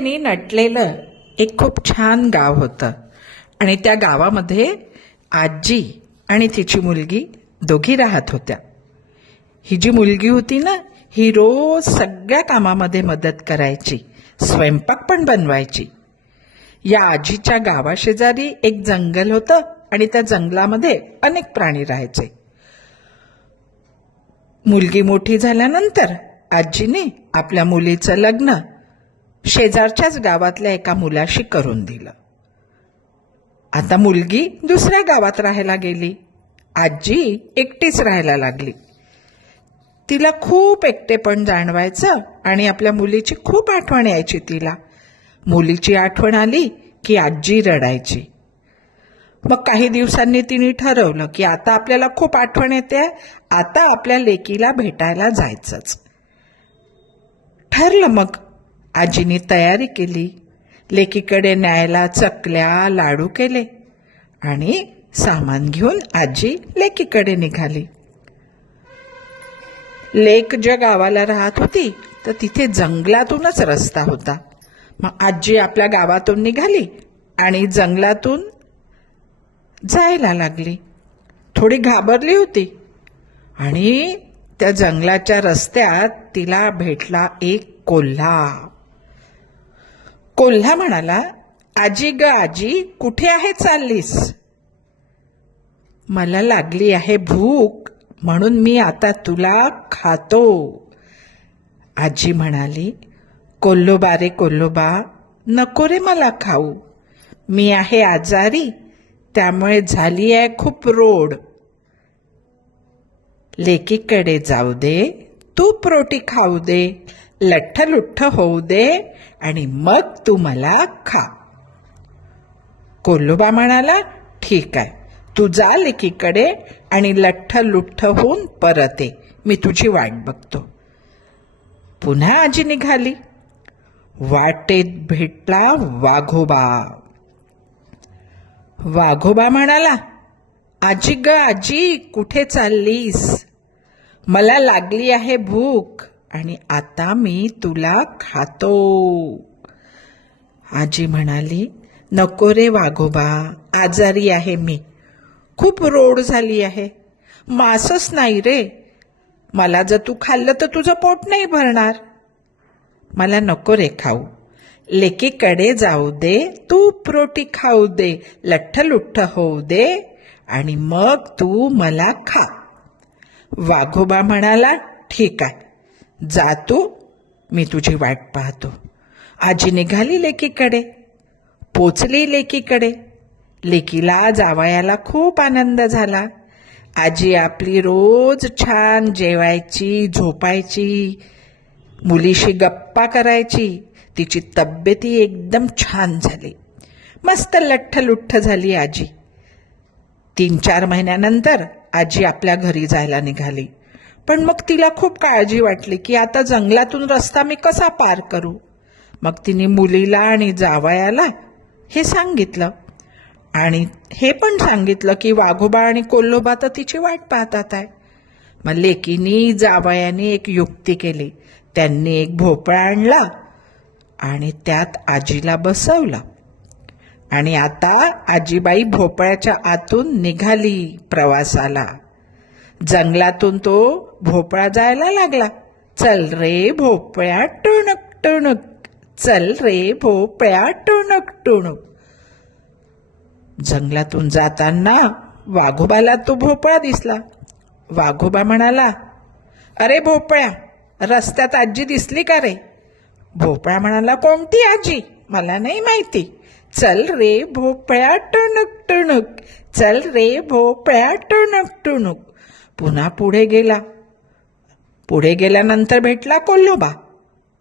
नी नटलेलं एक खूप छान गाव होतं आणि त्या गावामध्ये आजी आणि तिची मुलगी दोघी राहत होत्या. ही जी मुलगी होती ना, ही रोज सगळ्या कामामध्ये मदत करायची, स्वयंपाक पण बनवायची. या आजीच्या गावाशेजारी एक जंगल होतं आणि त्या जंगलामध्ये अनेक प्राणी राहायचे. मुलगी मोठी झाल्यानंतर आजीने आपल्या मुलीचं लग्न शेजारच्याच गावातल्या एका मुलाशी करून दिलं. आता मुलगी दुसऱ्या गावात राहायला गेली. आजी एकटीच राहायला लागली. तिला खूप एकटेपण जाणवायचं आणि आपल्या मुलीची खूप आठवण यायची तिला. मुलीची आठवण आली की आजी रडायची. मग काही दिवसांनी तिने ठरवलं की आता आपल्याला खूप आठवण येते, आता आपल्या लेकीला भेटायला जायचंच. ठरलं. मग आजीने तयारी केली. लेकीकडे न्यायला चकल्या लाडू केले आणि सामान घेऊन आजी लेकीकडे निघाली. लेक ज्या गावाला राहत होती तर तिथे जंगलातूनच रस्ता होता. मग आजी आपल्या गावातून निघाली आणि जंगलातून जायला लागली. थोडी घाबरली होती आणि त्या जंगलाच्या रस्त्यात तिला भेटला एक कोल्हा. कोल्हा म्हणाला, आजी ग आजी, कुठे आहे चाललीस? मला लागली आहे भूक, म्हणून मी आता तुला खातो. आजी म्हणाली, कोल्होबा रे कोल्होबा, नको रे मला खाऊ. मी आहे आजारी, त्यामुळे झाली आहे खूप रोड. लेकीकडे जाऊ दे, तूप रोटी खाऊ दे, लठ्ठ लुठ्ठ होऊ दे आणि मग तू मला खा. कोल्होबा म्हणाला, ठीक आहे, तू जा लेकीकडे आणि लठ्ठ लुठ्ठ होऊन परत ये, मी तुझी वाट बघतो. पुन्हा आजी निघाली. वाटेत भेटला वाघोबा. वाघोबा म्हणाला, आजी ग आजी, कुठे चाललीस? मला लागली आहे भूक आणि आता मी तुला खातो. आजी म्हणाली, नको रे वाघोबा, आजारी आहे मी, खूप रोड झाली आहे, मांसच नाही रे, मला जर तू खाल्लं तर तुझं पोट नाही भरणार. मला नको रे खाऊ, लेकीकडे जाऊ दे, तूप रोटी खाऊ दे, लठ्ठ लुठ्ठ होऊ दे आणि मग तू मला खा. वाघोबा म्हणाला, ठीक आहे, जा तू, मी तुझी वाट पाहतो. आजी निघाली लेकीकडे. पोचली लेकीकडे. लेकीला जावयाला खूप आनंद झाला. आजी आपली रोज छान जेवायची, झोपायची, मुलीशी गप्पा करायची. तिची तब्येती एकदम छान झाली. मस्त लठ्ठ लुठ्ठ झाली आजी. 3-4 महिन्यानंतर आजी आपल्या घरी जायला निघाली. पण मग तिला खूप काळजी वाटली की आता जंगलातून रस्ता मी कसा पार करू. मग तिने मुलीला आणि जावयाला हे सांगितलं आणि हे पण सांगितलं की वाघोबा आणि कोल्होबा तर तिची वाट पाहतात आहे. मग लेकीनी जावयाने एक युक्ती केली. त्यांनी एक भोपळा आणला आणि त्यात आजीला बसवलं आणि आता आजीबाई भोपळ्याच्या आतून निघाली प्रवासाला. जंगलातून तो भोपळा जायला लागला. चल रे भोपळ्या टुणुक टुणुक, चल रे भोपळ्या टुणुक टुणुक. जंगलातून जाताना वाघोबाला तो भोपळा दिसला. वाघोबा म्हणाला, अरे भोपळ्या, रस्त्यात आजी दिसली का रे? भोपळा म्हणाला, कोणती आजी? मला नाही माहिती. चल रे भोपळ्या टुणुक टुणुक, चल रे भोपळ्या टुणुक टुणुक. पुन्हा पुढे गेला. पुढे गेल्यानंतर भेटला कोल्होबा.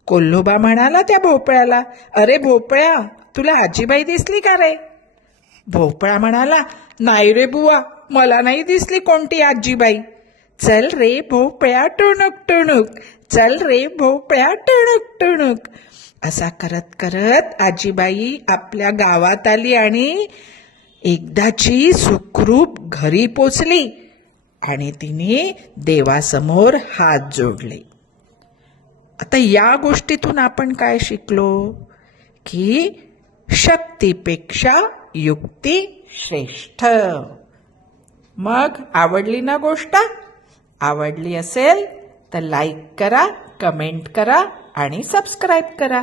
कोल्होबा म्हणाला त्या भोपळ्याला, अरे भोपळ्या, तुला आजीबाई दिसली का रे? भोपळा म्हणाला, नाही रे बुवा, मला नाही दिसली कोणती आजीबाई. चल रे भोपळ्या टुणुक टुणुक, चल रे भोपळ्या टुणुक टुणुक. असा करत करत आजीबाई आपल्या गावात आली आणि एकदाची सुखरूप घरी पोचली आणि तिने देवासमोर हात जोडले. आता या गोष्टीतून आपण काय शिकलो? की शक्तीपेक्षा युक्ती श्रेष्ठ. मग आवडली ना गोष्ट? आवडली असेल तर लाईक करा, कमेंट करा आणि सबस्क्राईब करा.